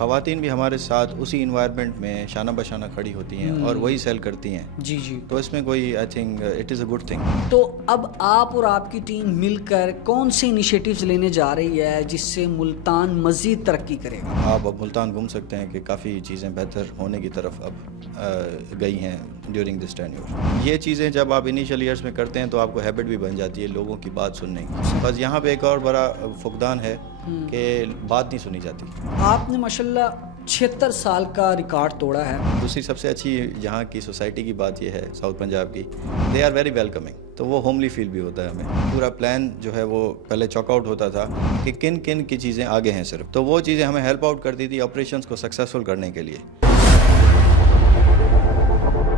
خواتین بھی ہمارے ساتھ اسی انوائرمنٹ میں شانہ بشانہ کھڑی ہوتی ہیں اور وہی سیل کرتی ہیں. جی جی. تو اس میں کوئی I think it is a good thing. تو اب آپ اور آپ کی ٹیم مل کر کون سے انیشیٹیوز لینے جا رہی ہے جس سے ملتان مزید ترقی کرے گا؟ آپ اب ملتان گھوم سکتے ہیں کہ کافی چیزیں بہتر ہونے کی طرف اب گئی ہیں ڈیورنگ دس ٹینیور. یہ چیزیں جب آپ انیشیل ایئرس میں کرتے ہیں تو آپ کو ہیبٹ بھی بن جاتی ہے لوگوں کی بات سننے کی. بس یہاں پہ ایک اور بڑا فقدان ہے کہ بات نہیں سنی جاتی. آپ نے ماشاءاللہ 76 سال کا ریکارڈ توڑا ہے. دوسری سب سے اچھی یہاں کی سوسائٹی کی بات یہ ہے ساؤتھ پنجاب کی, دے آر ویری ویلکمنگ. تو وہ ہوملی فیل بھی ہوتا ہے ہمیں. پورا پلان جو ہے وہ پہلے چاک آؤٹ ہوتا تھا کہ کن کن کی چیزیں آگے ہیں صرف, تو وہ چیزیں ہمیں ہیلپ آؤٹ کرتی تھی آپریشنس کو سکسیزفل کرنے کے لیے.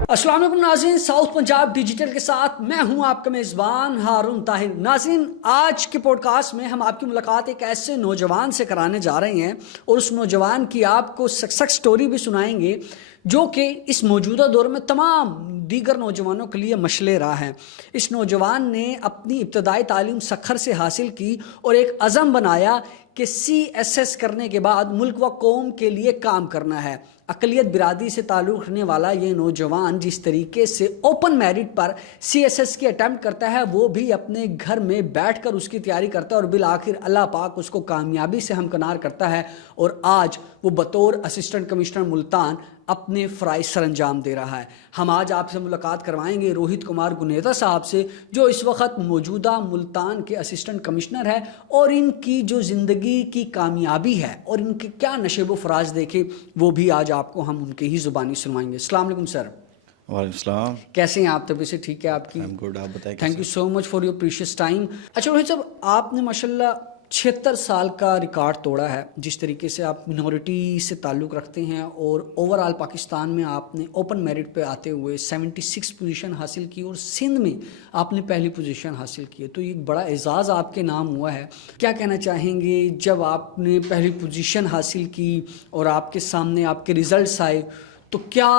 السلام علیکم ناظرین, ساؤتھ پنجاب ڈیجیٹل کے ساتھ میں ہوں آپ کا میزبان ہارون طاہر. ناظرین, آج کے پوڈ کاسٹ میں ہم آپ کی ملاقات ایک ایسے نوجوان سے کرانے جا رہے ہیں اور اس نوجوان کی آپ کو سکسیس سٹوری بھی سنائیں گے جو کہ اس موجودہ دور میں تمام دیگر نوجوانوں کے لیے مشعل راہ ہے. اس نوجوان نے اپنی ابتدائی تعلیم سکھر سے حاصل کی اور ایک عزم بنایا کہ CSS کرنے کے بعد ملک و قوم کے لیے کام کرنا ہے. اقلیت برادری سے تعلق رکھنے والا یہ نوجوان جس طریقے سے اوپن میرٹ پر CSS کی اٹیمپٹ کرتا ہے وہ بھی اپنے گھر میں بیٹھ کر اس کی تیاری کرتا ہے اور بالآخر اللہ پاک اس کو کامیابی سے ہمکنار کرتا ہے اور آج وہ بطور اسسٹنٹ کمشنر ملتان اپنے فرائض سر انجام دے رہا ہے. ہم آج آپ سے ملاقات کروائیں گے روہت کمار گنیتا صاحب سے جو اس وقت موجودہ ملتان کے اسسٹنٹ کمشنر ہے, اور ان کی جو زندگی کی کامیابی ہے اور ان کے کیا نشیب و فراز دیکھے وہ بھی آج آپ کو ہم ان کے ہی زبانی سنوائیں گے. السلام علیکم سر. وعلیکم السلام. کیسے ہیں آپ؟ طبیعت سے ٹھیک ہے آپ کی؟ گڈ. آپ بتائیں. Thank you so much for your precious time. اچھا روہت صاحب, آپ نے ماشاءاللہ 76 سال کا ریکارڈ توڑا ہے. جس طریقے سے آپ منورٹی سے تعلق رکھتے ہیں اور اوور آل پاکستان میں آپ نے اوپن میرٹ پہ آتے ہوئے 76 پوزیشن حاصل کی اور سندھ میں آپ نے پہلی پوزیشن حاصل کی ہے, تو یہ بڑا اعزاز آپ کے نام ہوا ہے. کیا کہنا چاہیں گے جب آپ نے پہلی پوزیشن حاصل کی اور آپ کے سامنے آپ کے ریزلٹس آئے تو کیا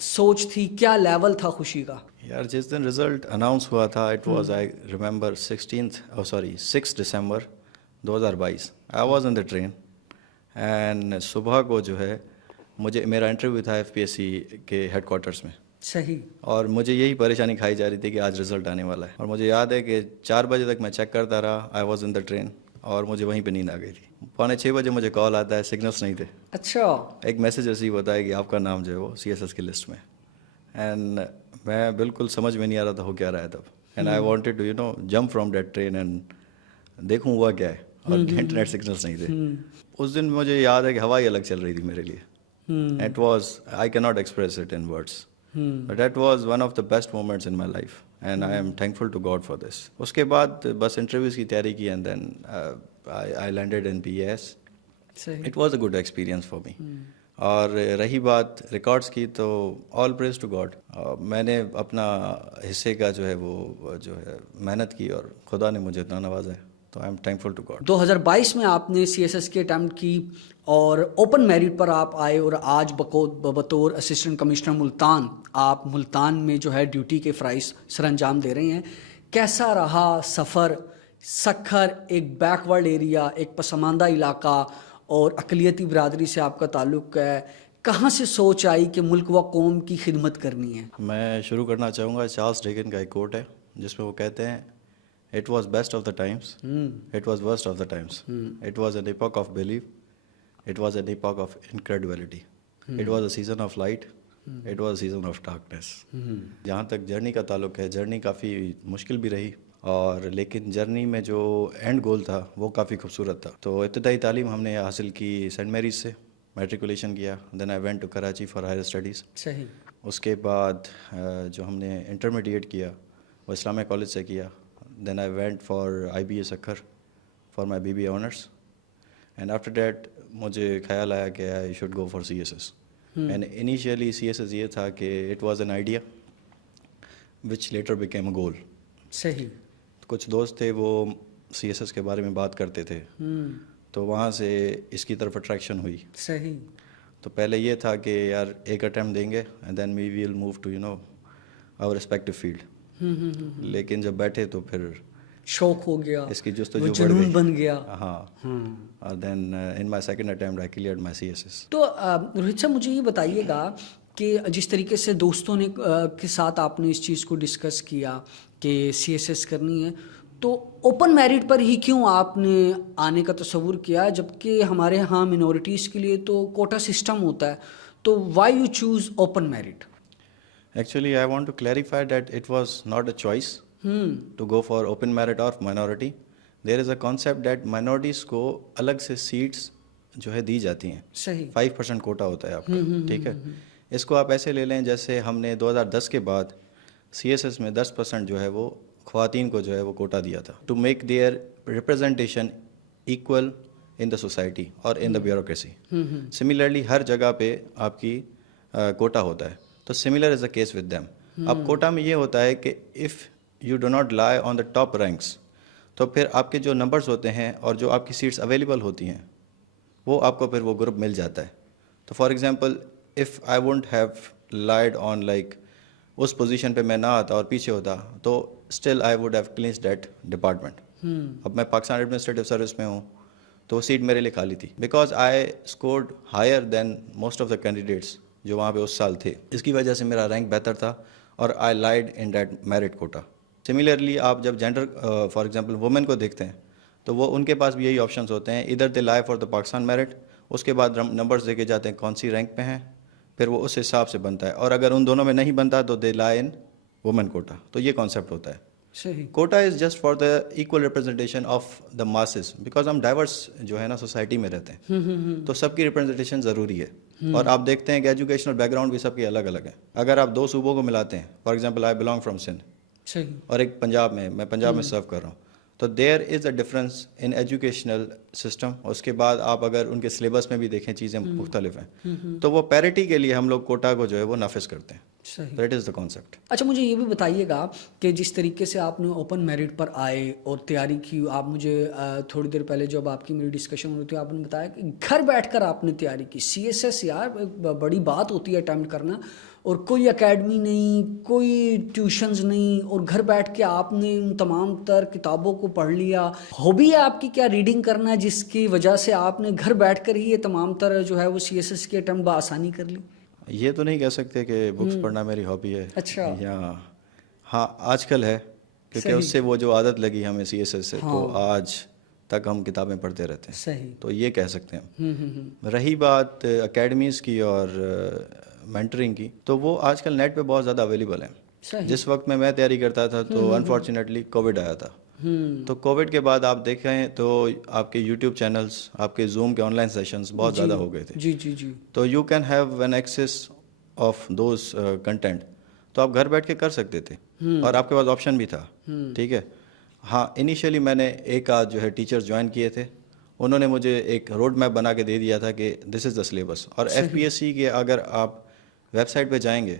سوچ تھی, کیا لیول تھا خوشی کا؟ یار جس دن رزلٹ اناؤنس ہوا تھا it was I remember 6 December 2022. I was in the train and صبح کو جو ہے مجھے میرا انٹرویو تھا FPSC کے ہیڈ کوارٹرس میں. صحیح. اور مجھے یہی پریشانی کھائی جا رہی تھی کہ آج رزلٹ آنے والا ہے, اور مجھے یاد ہے کہ 4 بجے تک میں چیک کرتا رہا. I was in the train اور مجھے وہیں پہ نیند آ گئی تھی. 5:45 بجے مجھے کال آتا ہے, سگنلس نہیں تھے. اچھا. ایک میسج ریسیو ہوتا ہے کہ آپ کا نام جو ہے وہ CSS کی لسٹ میں. اینڈ میں بالکل سمجھ میں نہیں آ رہا تھا ہو کیا رہا ہے تب. And I wanted to jump from that train and دیکھوں ہوا کیا ہے, اور انٹرنیٹ سگنلس نہیں تھے. اس دن مجھے یاد ہے کہ ہوا ہی الگ چل رہی تھی میرے لیے. It was I can not express it in words, but that was one of the best moments in my life and I am thankful to God for this. اس کے بعد بس انٹرویوز کی تیاری کی and then I landed in PAS. It was a good experience for me. اور رہی بات ریکارڈس کی تو آل پریز ٹو گاڈ. میں نے اپنا حصے کا جو ہے وہ جو ہے محنت کی اور خدا نے مجھے اتنا نوازا ہے, تو I am thankful to God. 2022 میں آپ نے CSS کی اٹیمپٹ کی اور اوپن میرٹ پر آپ آئے اور آج بطور اسسٹنٹ کمشنر ملتان آپ ملتان میں جو ہے ڈیوٹی کے فرائض سر انجام دے رہے ہیں. کیسا رہا سفر؟ سکھر ایک بیکورڈ ایریا, ایک پسماندہ علاقہ اور اقلیتی برادری سے آپ کا تعلق ہے, کہاں سے سوچ آئی کہ ملک و قوم کی خدمت کرنی ہے؟ میں شروع کرنا چاہوں گا, چارلس ڈیکن کا ایک کوٹ ہے جس میں وہ کہتے ہیں It was best of the times. It was worst of the times. It was an epoch of belief. It was an epoch of incredibility. It was a season of light. It was a season of darkness. جہاں تک journey کا تعلق ہے, journey کافی مشکل بھی رہی, اور لیکن جرنی میں جو اینڈ گول تھا وہ کافی خوبصورت تھا. تو ابتدائی تعلیم ہم نے حاصل کی سینٹ میریز سے, میٹریکولیشن کیا. Then I went to Karachi for higher studies. صحیح. اس کے بعد جو ہم نے انٹرمیڈیٹ کیا وہ اسلامیہ کالج سے کیا. Then I went for IBA Sakhar for my BBA honors, and after that مجھے خیال آیا کہ I should go for CSS. And initially CSS یہ تھا کہ it was an idea which later became a goal. صحیح. کچھ دوست تھے وہ CSS کے بارے میں بات کرتے تھے, تو وہاں سے اس کی طرف اٹریکشن ہوئی. صحیح. تو پہلے یہ تھا کہ یار ایک اٹیمپٹ دیں گے and then we will move to our respective field. لیکن جب بیٹھے تو پھر شوق ہو گیا, اس کی وہ جستجو بڑھ جنون گئی. بن گیا. ہاں, اور then in my second attempt I cleared my CSS. تو روہت صاحب مجھے یہ بتائیے گا کہ جس طریقے سے دوستوں نے کے ساتھ آپ نے اس چیز کو ڈسکس کیا کہ CSS کرنی ہے, تو اوپن میرٹ پر ہی کیوں آپ نے آنے کا تصور کیا, جبکہ ہمارے ہاں منورٹیز کے لیے تو کوٹا سسٹم ہوتا ہے, تو why you choose open merit? Actually, I want to clarify that it was not a choice to go for open merit or minority. There is a concept that minorities کو الگ سے seats جو ہے دی جاتی ہیں. صحیح. 5% کوٹا ہوتا ہے آپ کا, ٹھیک ہے. اس کو آپ ایسے لے لیں جیسے ہم نے 2010 کے بعد CSS میں 10% جو ہے وہ خواتین کو جو ہے وہ کوٹا دیا تھا, to make their representation equal in the society اور ان دا بیوروکریسی. سملرلی ہر جگہ پہ آپ کی کوٹا ہوتا ہے, تو similar is a case with them. اب کوٹا میں یہ ہوتا ہے کہ if you do not lie on the top ranks, تو پھر آپ کے جو نمبرز ہوتے ہیں اور جو آپ کی سیٹس اویلیبل ہوتی ہیں وہ آپ کو پھر وہ گروپ مل جاتا ہے. تو for example if I won't have lied on like اس پوزیشن پہ میں نہ آتا اور پیچھے ہوتا, تو still I would have clinched that department. اب میں پاکستان ایڈمنسٹریٹو سروس میں ہوں تو وہ سیٹ میرے لیے خالی تھی, because I scored higher than most of the candidates جو وہاں پہ اس سال تھے. اس کی وجہ سے میرا رینک بہتر تھا اور I lied in that merit quota. Similarly آپ جب جینڈر فار ایگزامپل وومن کو دیکھتے ہیں تو وہ ان کے پاس بھی یہی آپشنس ہوتے ہیں, ادھر دے لائی فار دا پاکستان میرٹ, اس کے بعد نمبرز دے کے جاتے ہیں کون سی رینک پہ ہیں, پھر وہ اس حساب سے بنتا ہے, اور اگر ان دونوں میں نہیں بنتا تو دے لائی ان وومن کوٹا. تو یہ کانسیپٹ ہوتا ہے. صحیح. Quota is just for the equal representation of the masses, because ہم ڈائیورس جو ہے نا سوسائٹی میں رہتے ہیں, تو سب کی ریپرزنٹیشن ضروری ہے. اور آپ دیکھتے ہیں کہ ایجوکیشنل بیک گراؤنڈ بھی سب کے الگ الگ ہیں. اگر آپ دو صوبوں کو ملاتے ہیں, for example I belong from Sindh, صحیح, اور ایک پنجاب میں پنجاب میں سرو کر رہا ہوں, تو there is a difference in educational system. اس کے بعد آپ اگر ان کے سلیبس میں بھی دیکھیں چیزیں مختلف ہیں, تو وہ پیرٹی کے لیے ہم لوگ کوٹا کو جو ہے وہ نافذ کرتے ہیں. صحیح. That is the concept. اچھا مجھے یہ بھی بتائیے گا کہ جس طریقے سے آپ نے اوپن میرٹ پر آئے اور تیاری کی, آپ مجھے تھوڑی دیر پہلے جب آپ کی میری ڈسکشن ہوئی تھی آپ نے بتایا کہ گھر بیٹھ کر آپ نے تیاری کی. CSS یار بڑی بات ہوتی ہے اٹیمپٹ کرنا, اور کوئی اکیڈمی نہیں, کوئی ٹیوشنز نہیں, اور گھر بیٹھ کے آپ نے ان تمام تر کتابوں کو پڑھ لیا. ہابی ہے آپ کی کیا ریڈنگ کرنا ہے, جس کی وجہ سے آپ نے گھر بیٹھ کر ہی یہ تمام تر جو ہے وہ CSS کی اٹیمپٹ بآسانی کر لی؟ یہ تو نہیں کہہ سکتے کہ بکس پڑھنا میری ہابی ہے. اچھا. یا ہاں آج کل ہے, کیونکہ اس سے وہ جو عادت لگی ہمیں CSS سے, تو آج تک ہم کتابیں پڑھتے رہتے ہیں. صحیح. تو یہ کہہ سکتے ہیں. رہی بات اکیڈمیز کی اور مینٹرنگ کی, تو وہ آج کل نیٹ پہ بہت زیادہ اویلیبل ہیں. جس وقت میں تیاری کرتا تھا تو انفارچونیٹلی کووڈ آیا تھا, تو کووڈ کے بعد آپ دیکھیں تو آپ کے یوٹیوب چینلز, آپ کے زوم کے آن لائن سیشنز بہت زیادہ ہو گئے تھے. جی جی جی. تو you can have an access of those content, تو آپ گھر بیٹھ کے کر سکتے تھے, اور آپ کے پاس آپشن بھی تھا. ٹھیک ہے. ہاں انیشیلی میں نے ایک آدھ جو ہے ٹیچرز جوائن کیے تھے, انہوں نے مجھے ایک روڈ میپ بنا کے دے دیا تھا کہ دس از دا سلیبس. اور FPSC کے اگر آپ ویب سائٹ پہ جائیں گے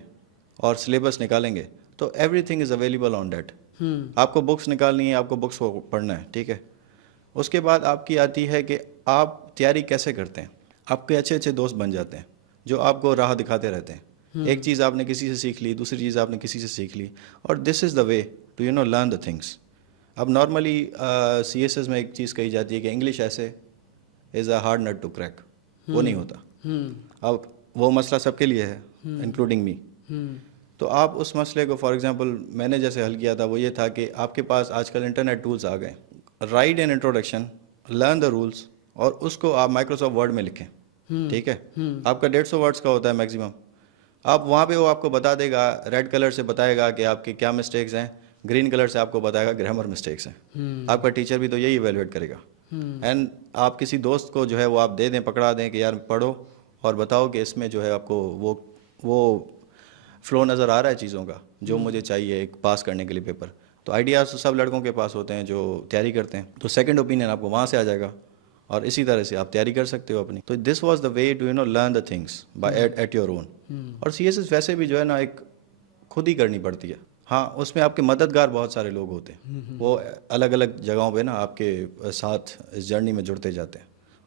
اور سلیبس نکالیں گے تو every thing is available on that. آپ کو بکس نکالنی ہے, آپ کو بکس کو پڑھنا ہے. ٹھیک ہے. اس کے بعد آپ کی آتی ہے کہ آپ تیاری کیسے کرتے ہیں. آپ کے اچھے دوست بن جاتے ہیں جو آپ کو راہ دکھاتے رہتے ہیں. ایک چیز آپ نے کسی سے سیکھ لی, دوسری چیز آپ نے کسی سے سیکھ لی, اور this is the way to learn the things. اب نارملی CSS میں ایک چیز کہی جاتی ہے کہ انگلش ایسے is a hard nut to crack. وہ نہیں ہوتا. اب وہ مسئلہ سب کے لیے ہے, انکلوڈنگ می. تو آپ اس مسئلے کو فار ایگزامپل میں نے جیسے حل کیا تھا وہ یہ تھا کہ آپ کے پاس آج کل انٹرنیٹ ٹولز آ گئے. Write an introduction, learn the rules, اور اس کو آپ مائکروسافٹ ورڈ میں لکھیں. ٹھیک ہے. آپ کا 150 ورڈس کا ہوتا ہے میکسیمم. آپ وہاں پہ وہ آپ کو بتا دے گا, ریڈ کلر سے بتائے گا کہ آپ کے کیا مسٹیکس ہیں, گرین کلر سے آپ کو بتائے گا گرامر مسٹیکس ہیں. آپ کا ٹیچر بھی تو یہی ایویلویٹ کرے گا. اینڈ آپ کسی دوست کو جو ہے وہ آپ دے دیں, پکڑا دیں کہ یار پڑھو اور بتاؤ کہ اس میں جو ہے آپ کو وہ فلو نظر آ رہا ہے چیزوں کا جو مجھے چاہیے ایک پاس کرنے کے لیے پیپر. تو آئیڈیاز تو سب لڑکوں کے پاس ہوتے ہیں جو تیاری کرتے ہیں. تو سیکنڈ اوپینین آپ کو وہاں سے آ جائے گا, اور اسی طرح سے آپ تیاری کر سکتے ہو اپنی. تو this was the way to learn the things by at your own. اور CSS ویسے بھی جو ہے نا ایک خود ہی کرنی پڑتی ہے. ہاں اس میں آپ کے مددگار بہت سارے لوگ ہوتے ہیں, وہ الگ الگ جگہوں پہ نا آپ کے ساتھ اس جرنی میں جڑتے جاتے ہیں,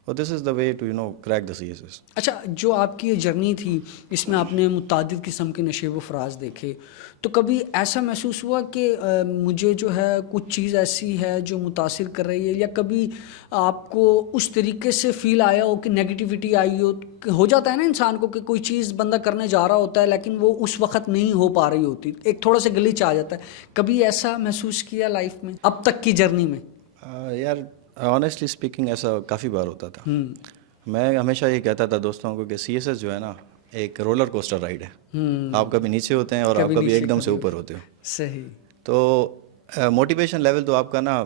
So this is the way to crack the CSS. اچھا، جو آپ کی یہ جرنی تھی اس میں آپ نے متعدد قسم کے نشیب و فراز دیکھے، تو کبھی ایسا محسوس ہوا کہ مجھے جو ہے کچھ چیز ایسی ہے جو متاثر کر رہی ہے، یا کبھی آپ کو اس طریقے سے فیل آیا ہو کہ نیگیٹیوٹی آئی ہو جاتا ہے نا انسان کو کہ کوئی چیز بندہ کرنے جا رہا ہوتا ہے لیکن وہ اس وقت نہیں ہو پا رہی ہوتی، ایک تھوڑا سا گلیچ آ جاتا ہے، کبھی ایسا محسوس کیا لائف میں اب تک کی جرنی میں؟ یار آنیسٹلی اسپیکنگ ایسا کافی بار ہوتا تھا. میں ہمیشہ یہ کہتا تھا دوستوں کو کہ CSS جو ہے نا ایک رولر کوسٹر رائڈ ہے. آپ کبھی نیچے ہوتے ہیں اور آپ کبھی ایک دم سے اوپر ہوتے ہو. صحیح. تو موٹیویشن لیول تو آپ کا نا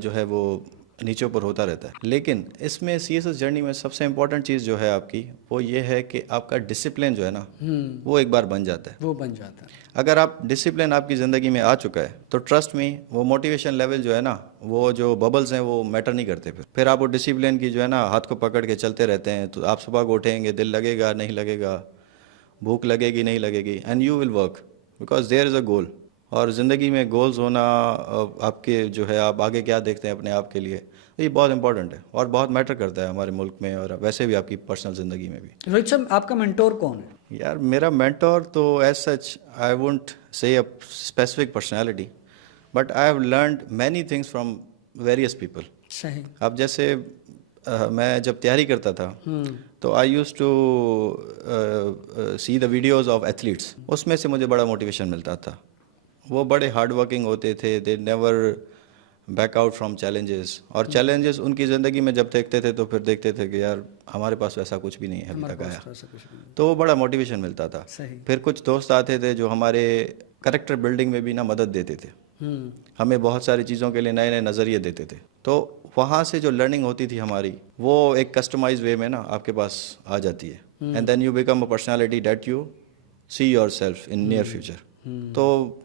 جو ہے وہ نیچے اوپر ہوتا رہتا ہے، لیکن اس میں CSS جرنی میں سب سے امپورٹنٹ چیز جو ہے آپ کی وہ یہ ہے کہ آپ کا ڈسپلن جو ہے نا وہ ایک بار بن جاتا ہے. وہ بن جاتا ہے. اگر آپ ڈسپلن آپ کی زندگی میں آ چکا ہے تو ٹرسٹ میں وہ موٹیویشن لیول جو ہے نا وہ جو ببلز ہیں وہ میٹر نہیں کرتے. پھر آپ وہ ڈسپلن کی جو ہے نا ہاتھ کو پکڑ کے چلتے رہتے ہیں، تو آپ صبح کو اٹھیں گے، دل لگے گا نہیں لگے گا، بھوک لگے گی نہیں لگے گی، and you will work because there is a goal. اور زندگی میں گولز ہونا، آپ کے جو ہے آپ آگے کیا دیکھتے ہیں اپنے آپ کے لیے، یہ بہت امپورٹنٹ ہے اور بہت میٹر کرتا ہے ہمارے ملک میں اور ویسے بھی آپ کی پرسنل زندگی میں بھی. روہت صاحب، آپ کا مینٹور کون ہے؟ یار میرا مینٹور تو as such I won't say a specific personality, but I have learned many things from various people. صحیح. اب جیسے میں جب تیاری کرتا تھا تو I used to see the videos of athletes, اس میں سے مجھے بڑا موٹیویشن ملتا تھا. وہ بڑے ہارڈ ورکنگ ہوتے تھے، they never back out from challenges, اور چیلنجز ان کی زندگی میں جب دیکھتے تھے تو پھر دیکھتے تھے کہ یار ہمارے پاس ویسا کچھ بھی نہیں ہے ابھی تک آیا، تو وہ بڑا موٹیویشن ملتا تھا. پھر کچھ دوست آتے تھے جو ہمارے کریکٹر بلڈنگ میں بھی نا مدد دیتے تھے، ہمیں بہت ساری چیزوں کے لیے نئے نئے نظریے دیتے تھے. تو وہاں سے جو لرننگ ہوتی تھی ہماری وہ ایک کسٹمائز وے میں نا آپ کے پاس آ جاتی ہے، and then you become a personality that you see yourself in near future. تو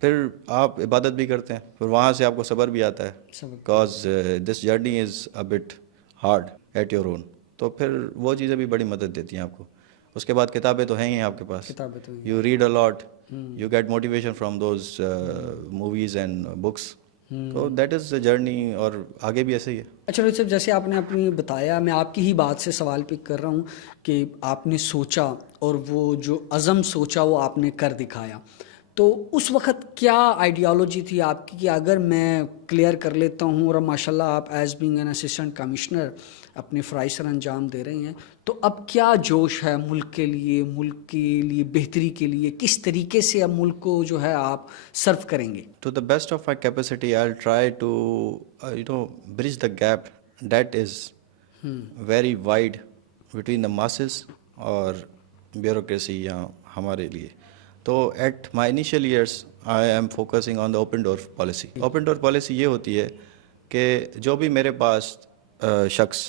پھر آپ عبادت بھی کرتے ہیں، پھر وہاں سے آپ کو صبر بھی آتا ہے، because this journey is a bit hard at your own. تو پھر وہ چیزیں بھی بڑی مدد دیتی ہیں آپ کو. اس کے بعد کتابیں تو ہیں ہی آپ کے پاس، you read a lot, you get motivation from those movies and books. تو دیٹ از اے جرنی، اور آگے بھی ایسے ہی ہے. اچھا روہت صاحب، جیسے آپ نے اپنی بتایا، میں آپ کی ہی بات سے سوال پک کر رہا ہوں کہ آپ نے سوچا اور وہ جو عزم سوچا وہ آپ نے کر دکھایا، تو اس وقت کیا آئیڈیالوجی تھی آپ کی کہ اگر میں کلیئر کر لیتا ہوں، اور ماشاء اللہ آپ as being an assistant commissioner اپنے فرائض سر انجام دے رہے ہیں، تو اب کیا جوش ہے ملک کے لیے بہتری کے لیے، کس طریقے سے اب ملک کو جو ہے آپ سرو کریں گے؟ To the best of my capacity I will try to bridge the gap that is very wide between the masses اور بیوروکریسی یا ہمارے لیے. تو at my initial years I am focusing on the open door policy. Open door policy یہ ہوتی ہے کہ جو بھی میرے پاس شخص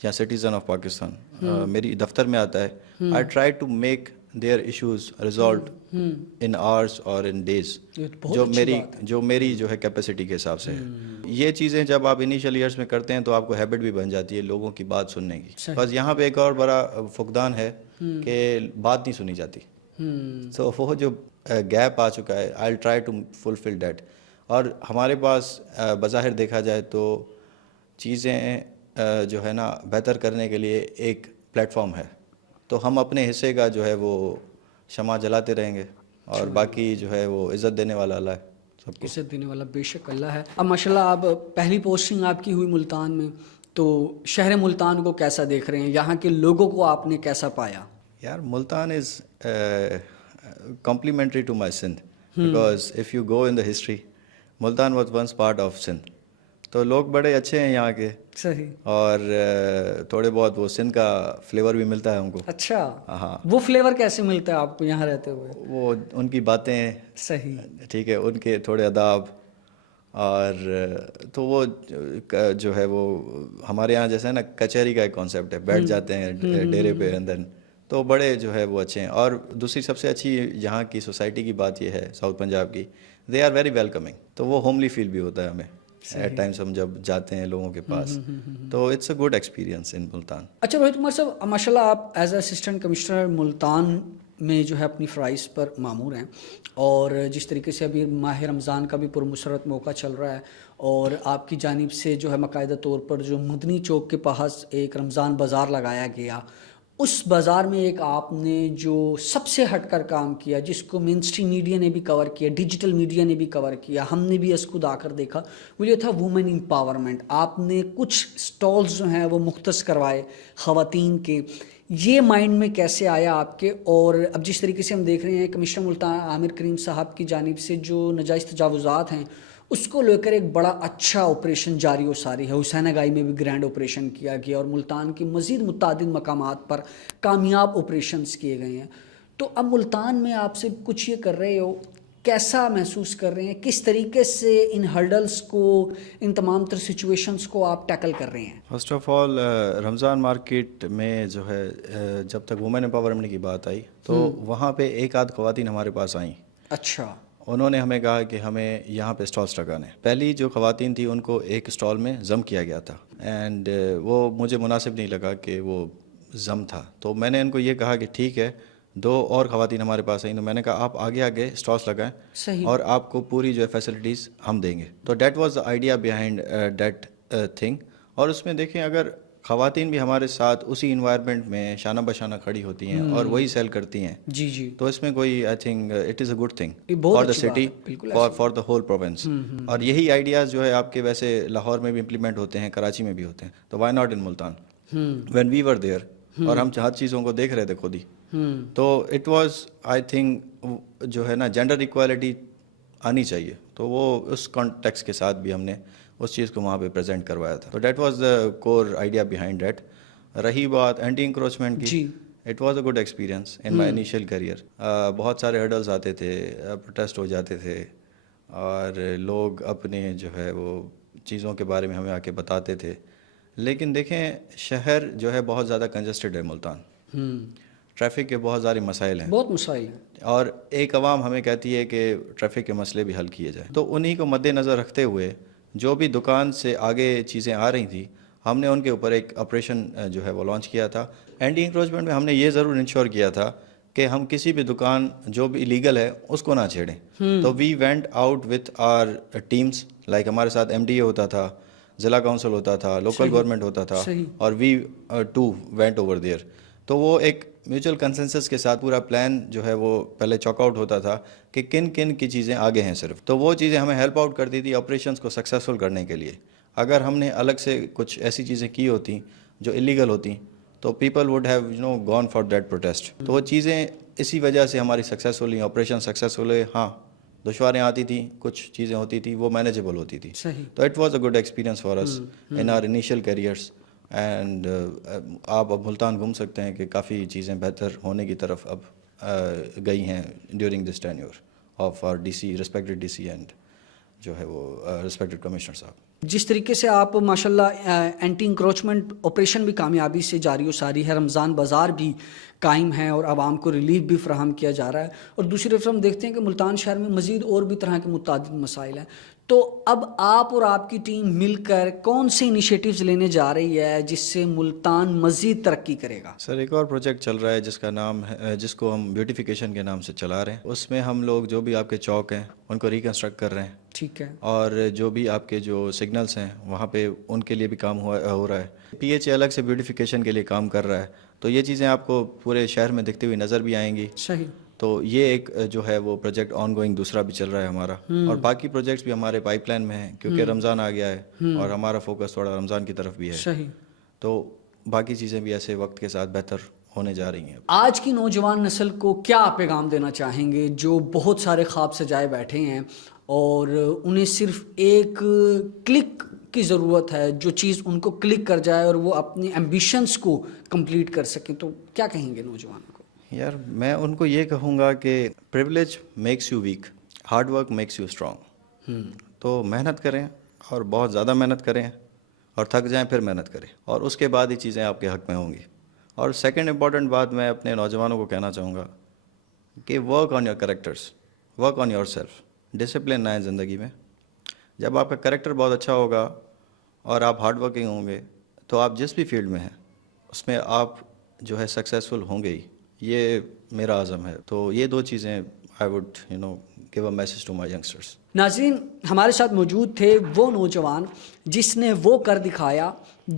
یا سٹیزن آف پاکستان میری دفتر میں آتا ہے، I try to make their issues resolved in hours اور ان ڈیز، جو میری جو ہے کیپیسٹی کے حساب سے ہے. یہ چیزیں جب آپ انیشیل ایئرس میں کرتے ہیں تو آپ کو ہیبٹ بھی بن جاتی ہے لوگوں کی بات سننے کی. بس یہاں پہ ایک اور بڑا فقدان ہے کہ بات نہیں سنی جاتی. سو وہ جو گیپ آ چکا ہے، I will try to fulfil that. اور ہمارے پاس بظاہر دیکھا جائے تو چیزیں جو ہے نا بہتر کرنے کے لیے ایک پلیٹ فارم ہے، تو ہم اپنے حصے کا جو ہے وہ شمع جلاتے رہیں گے، اور باقی جو ہے وہ عزت دینے والا اللہ ہے. سب کو عزت دینے والا بے شک اللہ ہے. اب ماشاء اللہ آپ پہلی پوسٹنگ آپ کی ہوئی ملتان میں، تو شہر ملتان کو کیسا دیکھ رہے ہیں؟ یہاں کے لوگوں کو آپ نے کیسا پایا؟ یار ملتان از complimentary to my Sindh, because if you go in the history, Multan was once part of Sindh. تو لوگ بڑے اچھے ہیں یہاں کے، صحیح، اور تھوڑے بہت وہ سندھ کا فلیور بھی ملتا ہے ہم کو. اچھا، ہاں. وہ فلیور کیسے ملتا ہے آپ کو یہاں رہتے ہوئے؟ وہ ان کی باتیں، صحیح، ٹھیک ہے، ان کے تھوڑے آداب، اور تو وہ جو ہے وہ ہمارے یہاں جیسے نا کچہری کا ایک کانسیپٹ ہے، بیٹھ جاتے ہیں ڈیرے پہ، اینڈ دین تو بڑے جو ہے وہ اچھے ہیں. اور دوسری سب سے اچھی یہاں کی سوسائٹی کی بات یہ ہے ساؤتھ پنجاب کی، دے آر ویری ویلکمنگ. تو وہ ہوملی فیل بھی ہوتا ہے ہمیں ایٹ ٹائمس ہم جب جاتے ہیں لوگوں کے پاس. تو اٹس اے گڈ ایکسپیرینس ان ملتان. اچھا روہت کمار صاحب، ماشاء اللہ آپ as a assistant commissioner Multan میں جو ہے اپنی فرائض پر مامور ہیں، اور جس طریقے سے ابھی ماہ رمضان کا بھی پرمسرت موقع چل رہا ہے، اور آپ کی جانب سے جو ہے باقاعدہ طور پر جو مدنی چوک کے پاس ایک رمضان بازار لگایا گیا، اس بازار میں ایک آپ نے جو سب سے ہٹ کر کام کیا، جس کو مین اسٹریم میڈیا نے بھی کور کیا، ڈیجیٹل میڈیا نے بھی کور کیا، ہم نے بھی اس خود آ کر دیکھا، وہ یہ تھا وومن امپاورمنٹ. آپ نے کچھ سٹالز جو ہیں وہ مختص کروائے خواتین کے. یہ مائنڈ میں کیسے آیا آپ کے؟ اور اب جس طریقے سے ہم دیکھ رہے ہیں کمشنر ملتان عامر کریم صاحب کی جانب سے جو ناجائز تجاوزات ہیں اس کو لے کر ایک بڑا اچھا آپریشن جاری و ساری ہے. حسینہ گائی میں بھی گرینڈ آپریشن کیا گیا، اور ملتان کے مزید متعدد مقامات پر کامیاب آپریشنز کیے گئے ہیں. تو اب ملتان میں آپ سے کچھ یہ کر رہے ہو، کیسا محسوس کر رہے ہیں؟ کس طریقے سے ان ہرڈلز کو، ان تمام تر سچویشنز کو آپ ٹیکل کر رہے ہیں؟ First of all Ramzan market میں جو ہے جب تک وومن امپاورمنٹ کی بات آئی تو وہاں پہ ایک آدھ خواتین ہمارے پاس آئیں. اچھا. انہوں نے ہمیں کہا کہ ہمیں یہاں پہ اسٹالس لگانے ہیں. پہلی جو خواتین تھی ان کو ایک اسٹال میں ضم کیا گیا تھا، اینڈ وہ مجھے مناسب نہیں لگا کہ وہ ضم تھا. تو میں نے ان کو یہ کہا کہ ٹھیک ہے، 2 اور خواتین ہمارے پاس آئیں، تو میں نے کہا آپ آگے آگے اسٹالس لگائیں صحیح. اور آپ کو پوری جو ہے فیسلٹیز ہم دیں گے. تو that was the idea behind that thing. اور اس میں دیکھیں اگر خواتین بھی ہمارے ساتھ اسی انوائرمنٹ میں شانہ بشانہ کھڑی ہوتی ہیں اور وہی سیل کرتی ہیں، جی جی، تو اس میں کوئی I think it is a good thing بہت فار دا اچھی بات سٹی، ہے، بالکل فار دا ہول پروونس. اور یہی آئیڈیاز جو ہے آپ کے ویسے لاہور میں بھی امپلیمنٹ ہوتے ہیں، کراچی میں بھی ہوتے ہیں، تو why not in Multan when we were there. اور ہم ہر چیزوں کو دیکھ رہے تھے خود ہی. تو اٹ واز آئی تھنک جو ہے نا جینڈر ایکوالٹی آنی چاہیے، تو وہ اس کانٹیکس کے ساتھ بھی ہم نے اس چیز کو وہاں پہ پریزنٹ کروایا تھا. تو that was the core idea behind that. رہی بات اینٹی انکروچمنٹ کی، جی، it was a good experience in my initial career. بہت سارے ہرڈلز آتے تھے، پروٹیسٹ ہو جاتے تھے، اور لوگ اپنے جو ہے وہ چیزوں کے بارے میں ہمیں آ کے بتاتے تھے. لیکن دیکھیں شہر جو ہے بہت زیادہ کنجسٹڈ ہے ملتان، ٹریفک کے بہت سارے مسائل ہیں، بہت مسائل ہیں، اور ایک عوام ہمیں کہتی ہے کہ ٹریفک کے مسئلے بھی حل کیے جائیں. تو انہی کو مد نظر رکھتے ہوئے جو بھی دکان سے آگے چیزیں آ رہی تھیں، ہم نے ان کے اوپر ایک آپریشن جو ہے وہ لانچ کیا تھا. اینٹی انکروچمنٹ میں ہم نے یہ ضرور انشور کیا تھا کہ ہم کسی بھی دکان جو بھی لیگل ہے اس کو نہ چھیڑیں. تو we went out with our teams, like ہمارے ساتھ ایم ڈی اے ہوتا تھا، ضلع کونسل ہوتا تھا، لوکل گورنمنٹ ہوتا تھا، اور وی ٹو وینٹ اوور دیئر. تو وہ ایک میوچل کنسنسس کے ساتھ پورا پلان جو ہے وہ پہلے چاک آؤٹ ہوتا تھا کہ کن کن کی چیزیں آگے ہیں صرف. تو وہ چیزیں ہمیں ہیلپ آؤٹ کرتی تھی آپریشنس کو سکسیزفل کرنے کے لیے. اگر ہم نے الگ سے کچھ ایسی چیزیں کی ہوتی جو الیگل ہوتی تو people would have gone for that protest. تو وہ چیزیں اسی وجہ سے ہماری سکسیزفل ہوئی، آپریشن سکسیزفل ہوئے. ہاں دشواریاں آتی تھیں، کچھ چیزیں ہوتی تھیں، وہ مینیجیبل ہوتی تھی. تو it was a good experience for us in our initial careers. And آپ اب ملتان گھوم سکتے ہیں کہ کافی چیزیں بہتر ہونے کی طرف اب گئی ہیں during this tenure of our D C, respected D C and جو ہے وہ ریسپیکٹڈ کمشنر صاحب. جس طریقے سے آپ ماشاءاللہ اینٹی انکروچمنٹ آپریشن بھی کامیابی سے جاری و ساری ہے، رمضان بازار بھی قائم ہے اور عوام کو ریلیف بھی فراہم کیا جا رہا ہے، اور دوسری طرف ہم دیکھتے ہیں کہ ملتان شہر میں مزید اور بھی طرح کے متعدد مسائل ہیں. تو اب آپ اور آپ کی ٹیم مل کر کون سے انیشیٹیوز لینے جا رہی ہے جس سے ملتان مزید ترقی کرے گا؟ سر ایک اور پروجیکٹ چل رہا ہے جس کا نام ہے، جس کو ہم بیوٹیفیکیشن کے نام سے چلا رہے ہیں. اس میں ہم لوگ جو بھی آپ کے چوک ہیں ان کو ریکنسٹرکٹ کر رہے ہیں. ٹھیک ہے. اور جو بھی آپ کے جو سگنلز ہیں وہاں پہ ان کے لیے بھی کام ہو رہا ہے. پی ایچ اے الگ سے بیوٹیفیکیشن کے لیے کام کر رہا ہے. تو یہ چیزیں آپ کو پورے شہر میں دکھتی ہوئی نظر بھی آئیں گی. صحیح. تو یہ ایک جو ہے وہ پروجیکٹ آن گوئنگ دوسرا بھی چل رہا ہے ہمارا. اور باقی پروجیکٹس بھی ہمارے پائپ لائن میں ہیں کیونکہ رمضان آ گیا ہے اور ہمارا فوکس تھوڑا رمضان کی طرف بھی ہے. صحیح. تو باقی چیزیں بھی ایسے وقت کے ساتھ بہتر ہونے جا رہی ہیں. آج کی نوجوان نسل کو کیا پیغام دینا چاہیں گے جو بہت سارے خواب سجائے بیٹھے ہیں اور انہیں صرف ایک کلک کی ضرورت ہے، جو چیز ان کو کلک کر جائے اور وہ اپنی ایمبیشنز کو کمپلیٹ کر سکیں، تو کیا کہیں گے نوجوانوں کو؟ یار میں ان کو یہ کہوں گا کہ privilege makes you wake, hard work makes you strong. تو محنت کریں اور بہت زیادہ محنت کریں اور تھک جائیں پھر محنت کریں، اور اس کے بعد ہی چیزیں آپ کے حق میں ہوں گی. اور سیکنڈ امپورٹنٹ بات میں اپنے نوجوانوں کو کہنا چاہوں گا کہ work on your characters, work on your self. Discipline نہ ہے زندگی میں. جب آپ کا کریکٹر بہت اچھا ہوگا اور آپ ہارڈ ورکنگ ہوں گے تو آپ جس بھی فیلڈ میں ہیں اس میں آپ جو ہے سکسیزفل ہوں گے ہی. یہ میرا عزم ہے. تو یہ دو چیزیں I would give a message to my youngsters. ناظرین ہمارے ساتھ موجود تھے وہ نوجوان جس نے وہ کر دکھایا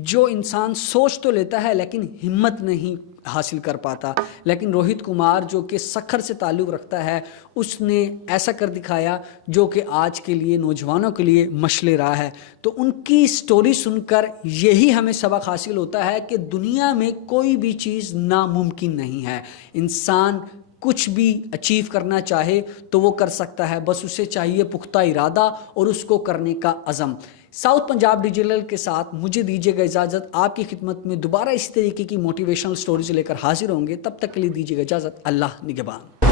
جو انسان سوچ تو لیتا ہے لیکن ہمت نہیں حاصل کر پاتا. لیکن روہت کمار جو کہ سکھر سے تعلق رکھتا ہے اس نے ایسا کر دکھایا جو کہ آج کے لیے نوجوانوں کے لیے مشعل راہ ہے. تو ان کی سٹوری سن کر یہی ہمیں سبق حاصل ہوتا ہے کہ دنیا میں کوئی بھی چیز ناممکن نہیں ہے. انسان کچھ بھی اچیو کرنا چاہے تو وہ کر سکتا ہے، بس اسے چاہیے پختہ ارادہ اور اس کو کرنے کا عزم. ساؤتھ پنجاب ڈیجیٹل کے ساتھ مجھے دیجیے گا اجازت. آپ کی خدمت میں دوبارہ اس طریقے کی موٹیویشنل سٹوریز لے کر حاضر ہوں گے. تب تک کے لیے دیجیے گا اجازت. اللہ نگہبان.